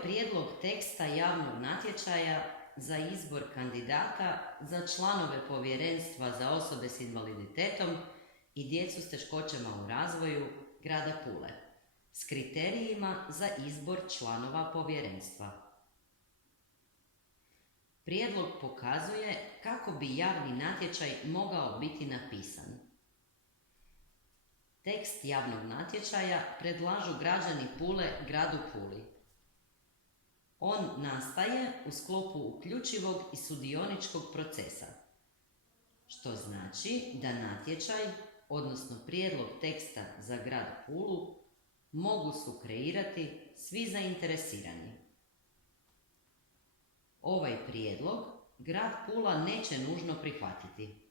je prijedlog teksta javnog natječaja za izbor kandidata za članove Povjerenstva za osobe s invaliditetom i djecu s teškoćama u razvoju grada Pule s kriterijima za izbor članova povjerenstva. Prijedlog pokazuje kako bi javni natječaj mogao biti napisan. Tekst javnog natječaja predlažu građani Pule gradu Puli. On nastaje u sklopu uključivog i sudioničkog procesa, što znači da natječaj, odnosno prijedlog teksta za grad Pulu, mogu sukreirati svi zainteresirani. Ovaj prijedlog grad Pula neće nužno prihvatiti.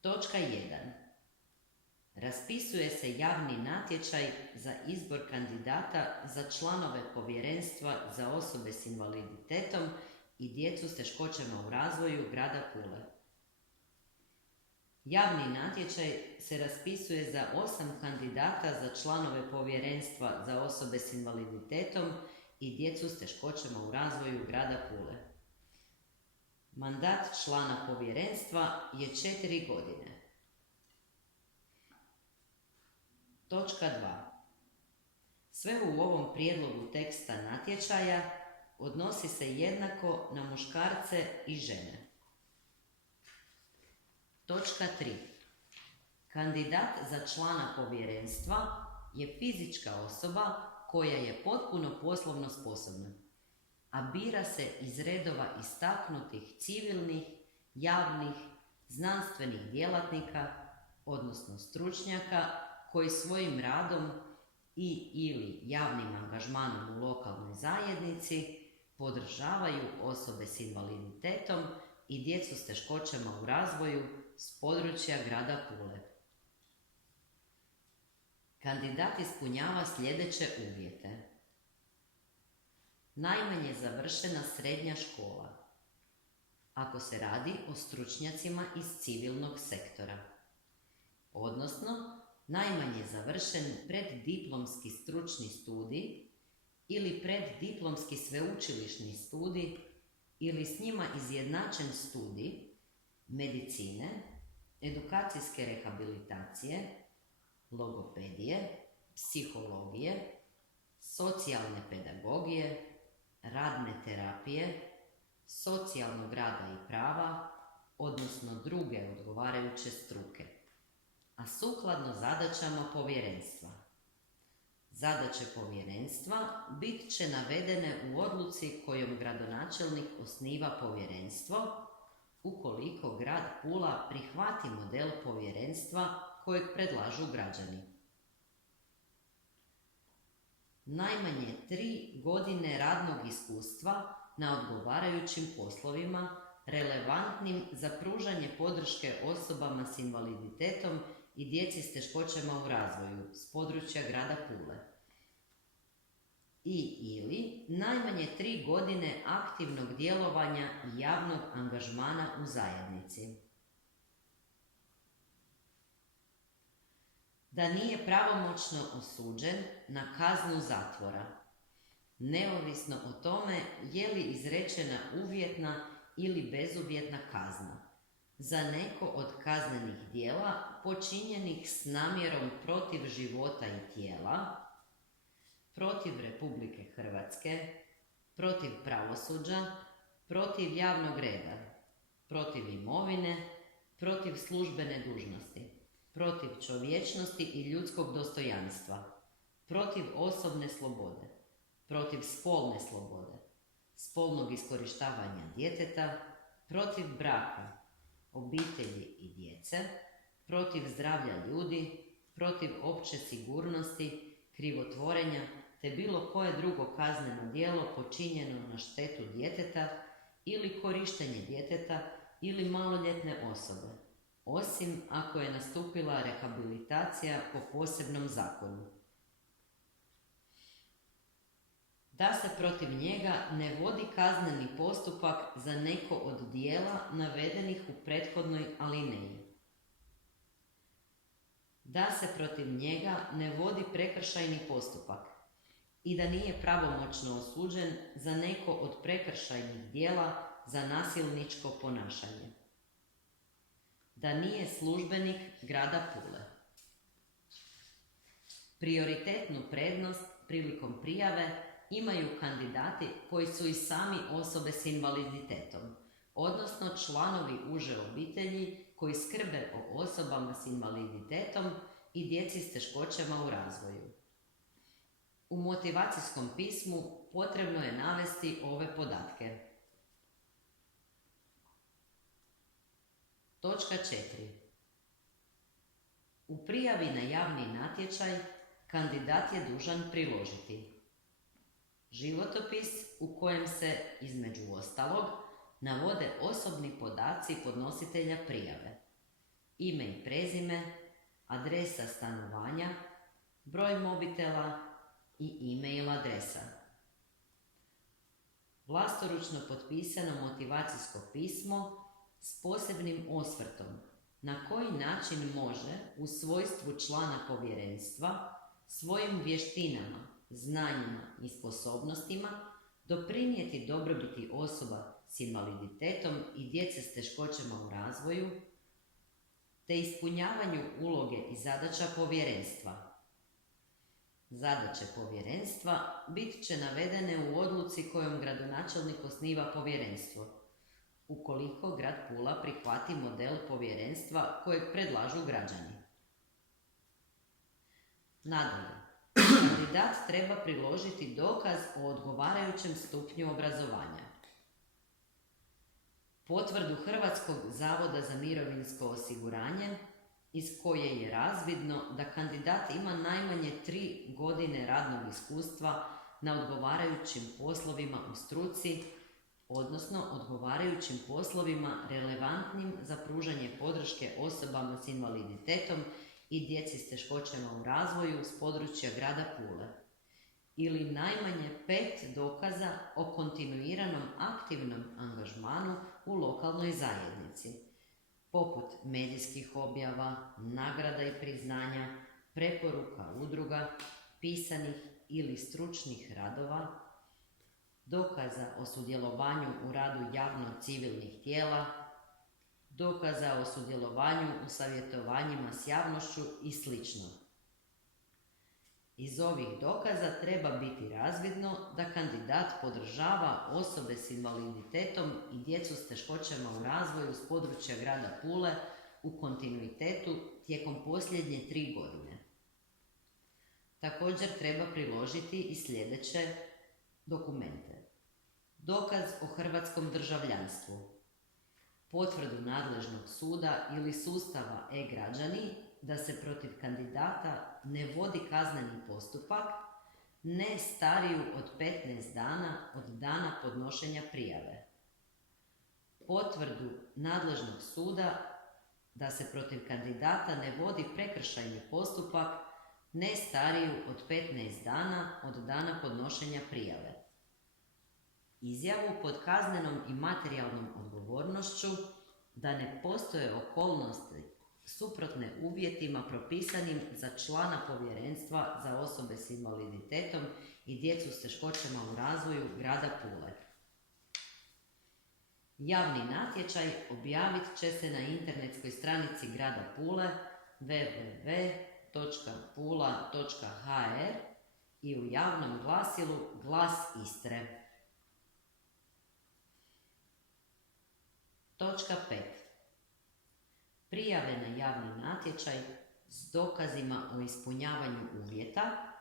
Točka 1. Raspisuje se javni natječaj za izbor kandidata za članove Povjerenstva za osobe s invaliditetom i djecu s teškoćama u razvoju grada Pule. Javni natječaj se raspisuje za 8 kandidata za članove Povjerenstva za osobe s invaliditetom i djecu s teškoćama u razvoju grada Pule. Mandat člana povjerenstva je 4 godine. Točka 2. Sve u ovom prijedlogu teksta natječaja odnosi se jednako na muškarce i žene. Točka 3. Kandidat za člana povjerenstva je fizička osoba koja je potpuno poslovno sposobna, a bira se iz redova istaknutih civilnih, javnih, znanstvenih djelatnika, odnosno stručnjaka koji svojim radom ili javnim angažmanom u lokalnoj zajednici podržavaju osobe s invaliditetom i djecu s teškoćama u razvoju s područja grada Pule. Kandidat ispunjava sljedeće uvjete. Najmanje završena srednja škola, ako se radi o stručnjacima iz civilnog sektora, odnosno najmanje završen preddiplomski stručni studij ili preddiplomski sveučilišni studij ili s njima izjednačen studij medicine, edukacijske rehabilitacije, logopedije, psihologije, socijalne pedagogije, radne terapije, socijalnog rada i prava, odnosno druge odgovarajuće struke, a sukladno zadaćama povjerenstva. Zadaće povjerenstva bit će navedene u odluci kojom gradonačelnik osniva povjerenstvo, ukoliko grad Pula prihvati model povjerenstva kojeg predlažu građani. Najmanje 3 godine radnog iskustva na odgovarajućim poslovima relevantnim za pružanje podrške osobama s invaliditetom i djeci s teškoćama u razvoju s područja grada Pule. Ili najmanje 3 godine aktivnog djelovanja i javnog angažmana u zajednici. Da nije pravomoćno osuđen na kaznu zatvora, neovisno o tome je li izrečena uvjetna ili bezuvjetna kazna za neko od kaznenih djela počinjenih s namjerom protiv života i tijela, protiv Republike Hrvatske, protiv pravosuđa, protiv javnog reda, protiv imovine, protiv službene dužnosti, protiv čovječnosti i ljudskog dostojanstva, protiv osobne slobode, protiv spolne slobode, spolnog iskorištavanja djeteta, protiv braka, obitelji i djece, protiv zdravlja ljudi, protiv opće sigurnosti, krivotvorenja te bilo koje drugo kazneno djelo počinjeno na štetu djeteta ili korištenje djeteta ili maloljetne osobe, osim ako je nastupila rehabilitacija po posebnom zakonu. Da se protiv njega ne vodi kazneni postupak za neko od djela navedenih u prethodnoj alineji. Da se protiv njega ne vodi prekršajni postupak i da nije pravomoćno osuđen za neko od prekršajnih djela za nasilničko ponašanje. Da nije službenik grada Pule. Prioritetnu prednost prilikom prijave imaju kandidati koji su i sami osobe s invaliditetom, odnosno članovi uže obitelji koji skrbe o osobama s invaliditetom i djeci s teškoćama u razvoju. U motivacijskom pismu potrebno je navesti ove podatke. Točka 4. U prijavi na javni natječaj kandidat je dužan priložiti životopis u kojem se, između ostalog, navode osobni podaci podnositelja prijave, ime i prezime, adresa stanovanja, broj mobitela i e-mail adresa. Vlastoručno potpisano motivacijsko pismo s posebnim osvrtom na koji način može u svojstvu člana povjerenstva svojim vještinama, znanjima i sposobnostima doprinijeti dobrobiti osoba s invaliditetom i djece s teškoćama u razvoju, te ispunjavanju uloge i zadaća povjerenstva. Zadaće povjerenstva bit će navedene u odluci kojom gradonačelnik osniva povjerenstvo, ukoliko grad Pula prihvati model povjerenstva kojeg predlažu građani. Nadalje, kandidat treba priložiti dokaz o odgovarajućem stupnju obrazovanja, potvrdu Hrvatskog zavoda za mirovinsko osiguranje iz koje je razvidno da kandidat ima najmanje 3 godine radnog iskustva na odgovarajućim poslovima u struci, odnosno odgovarajućim poslovima relevantnim za pružanje podrške osobama s invaliditetom i djeci s teškoćama u razvoju s područja grada Pule, ili najmanje 5 dokaza o kontinuiranom aktivnom angažmanu u lokalnoj zajednici, poput medijskih objava, nagrada i priznanja, preporuka udruga, pisanih ili stručnih radova, dokaza o sudjelovanju u radu javno-civilnih tijela, dokaza o sudjelovanju u savjetovanjima s javnošću i sl. Iz ovih dokaza treba biti razvidno da kandidat podržava osobe s invaliditetom i djecu s teškoćama u razvoju s područja grada Pule u kontinuitetu tijekom posljednje 3 godine. Također treba priložiti i sljedeće dokumente. Dokaz o hrvatskom državljanstvu, potvrdu nadležnog suda ili sustava e-građani da se protiv kandidata ne vodi kazneni postupak ne stariju od 15 dana od dana podnošenja prijave, potvrdu nadležnog suda da se protiv kandidata ne vodi prekršajni postupak ne stariju od 15 dana od dana podnošenja prijave, izjavu pod kaznenom i materijalnom odgovornošću da ne postoje okolnosti suprotne uvjetima propisanim za člana povjerenstva za osobe s invaliditetom i djecu s teškoćama u razvoju grada Pule. Javni natječaj objavit će se na internetskoj stranici grada Pule www.pula.hr i u javnom glasilu Glas Istre. Točka 5. Prijave na javni natječaj s dokazima o ispunjavanju uvjeta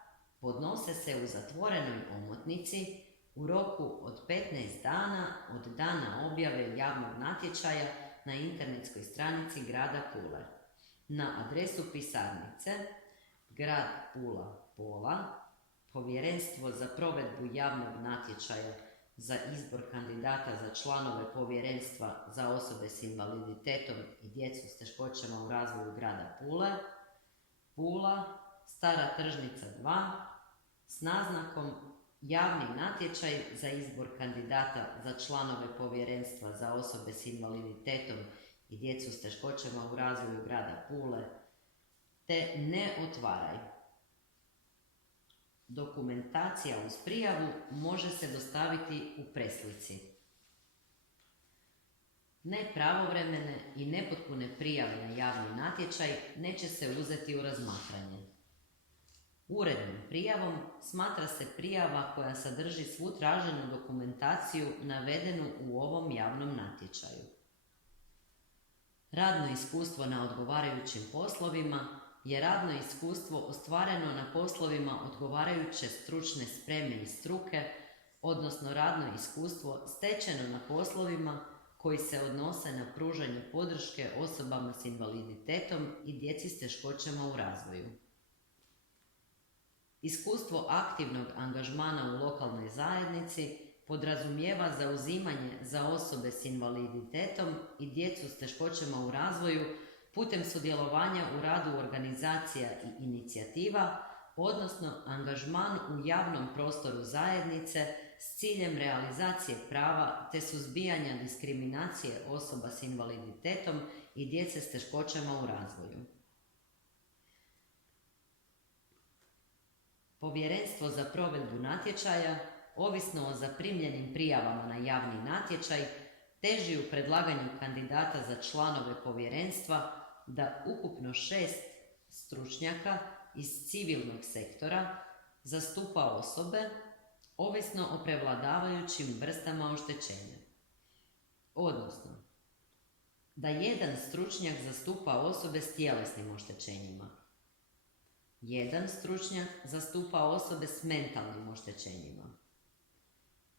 podnose se u zatvorenoj omotnici u roku od 15 dana od dana objave javnog natječaja na internetskoj stranici grada Pule na adresu pisarnice grad Pula Pola, Povjerenstvo za provedbu javnog natječaja za izbor kandidata za članove povjerenstva za osobe s invaliditetom i djecu s teškoćama u razvoju grada Pule, Pula, Stara Tržnica 2, s naznakom javni natječaj za izbor kandidata za članove povjerenstva za osobe s invaliditetom i djecu s teškoćama u razvoju grada Pule, te ne otvaraj. Dokumentacija uz prijavu može se dostaviti u preslici. Nepravovremene i nepotpune prijave na javni natječaj neće se uzeti u razmatranje. Urednom prijavom smatra se prijava koja sadrži svu traženu dokumentaciju navedenu u ovom javnom natječaju. Radno iskustvo na odgovarajućim poslovima je radno iskustvo ostvareno na poslovima odgovarajuće stručne spreme i struke, odnosno radno iskustvo stečeno na poslovima koji se odnose na pružanje podrške osobama s invaliditetom i djeci s teškoćama u razvoju. Iskustvo aktivnog angažmana u lokalnoj zajednici podrazumijeva zauzimanje za osobe s invaliditetom i djecu s teškoćama u razvoju putem sudjelovanja u radu organizacija i inicijativa, odnosno angažman u javnom prostoru zajednice s ciljem realizacije prava te suzbijanja diskriminacije osoba s invaliditetom i djece s teškoćama u razvoju. Povjerenstvo za provedbu natječaja, ovisno o zaprimljenim prijavama na javni natječaj, teži u predlaganju kandidata za članove povjerenstva da ukupno 6 stručnjaka iz civilnog sektora zastupa osobe ovisno o prevladavajućim vrstama oštećenja. Odnosno, da jedan stručnjak zastupa osobe s tjelesnim oštećenjima, jedan stručnjak zastupa osobe s mentalnim oštećenjima,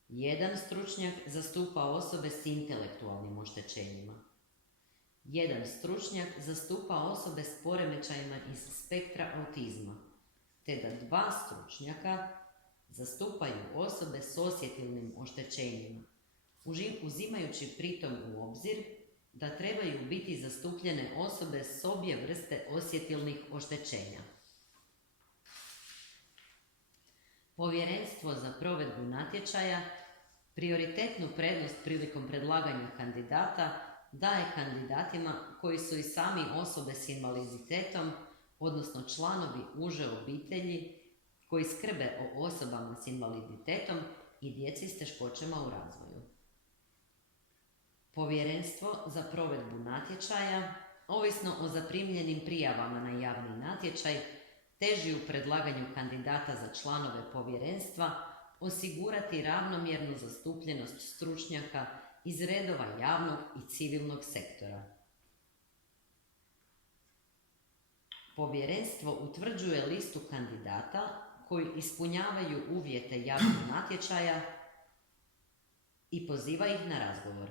jedan stručnjak zastupa osobe s intelektualnim oštećenjima, jedan stručnjak zastupa osobe s poremećajima iz spektra autizma, te da 2 stručnjaka zastupaju osobe s osjetilnim oštećenjima, uzimajući pritom u obzir da trebaju biti zastupljene osobe s obje vrste osjetilnih oštećenja. Povjerenstvo za provedbu natječaja prioritetnu prednost prilikom predlaganja kandidata daje kandidatima koji su i sami osobe s invaliditetom, odnosno članovi uže obitelji koji skrbe o osobama s invaliditetom i djeci s teškoćama u razvoju. Povjerenstvo za provedbu natječaja, ovisno o zaprimljenim prijavama na javni natječaj, teži u predlaganju kandidata za članove povjerenstva osigurati ravnomjernu zastupljenost stručnjaka iz redova javnog i civilnog sektora. Povjerenstvo utvrđuje listu kandidata koji ispunjavaju uvjete javnog natječaja i poziva ih na razgovor.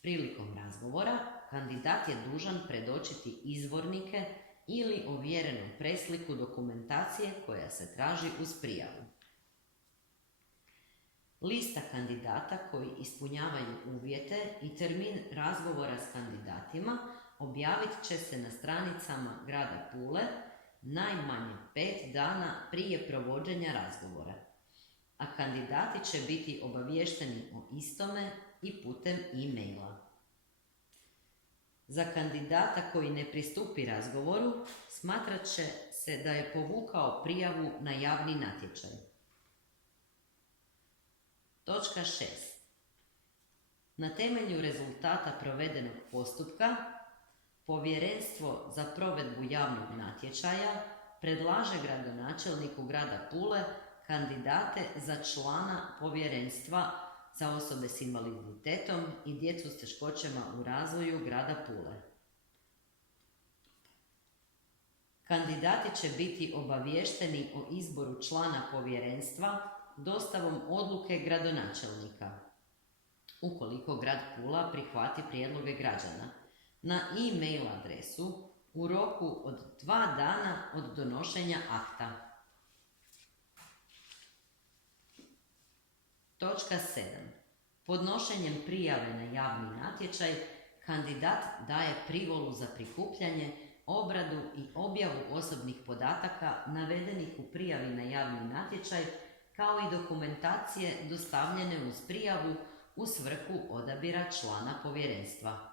Prilikom razgovora kandidat je dužan predočiti izvornike ili ovjerenu presliku dokumentacije koja se traži uz prijavu. Lista kandidata koji ispunjavaju uvjete i termin razgovora s kandidatima objavit će se na stranicama grada Pule najmanje 5 dana prije provođenja razgovora, a kandidati će biti obaviješteni o istome i putem e-maila. Za kandidata koji ne pristupi razgovoru smatrat će se da je povukao prijavu na javni natječaj. Točka 6. Na temelju rezultata provedenog postupka, Povjerenstvo za provedbu javnog natječaja predlaže gradonačelniku grada Pule kandidate za člana povjerenstva za osobe s invaliditetom i djecu s teškoćama u razvoju grada Pule. Kandidati će biti obaviješteni o izboru člana povjerenstva dostavom odluke gradonačelnika, ukoliko grad Pula prihvati prijedloge građana, na e-mail adresu u roku od 2 dana od donošenja akta. Točka 7. Podnošenjem prijave na javni natječaj kandidat daje privolu za prikupljanje, obradu i objavu osobnih podataka navedenih u prijavi na javni natječaj, kao i dokumentacije dostavljene uz prijavu u svrhu odabira člana povjerenstva.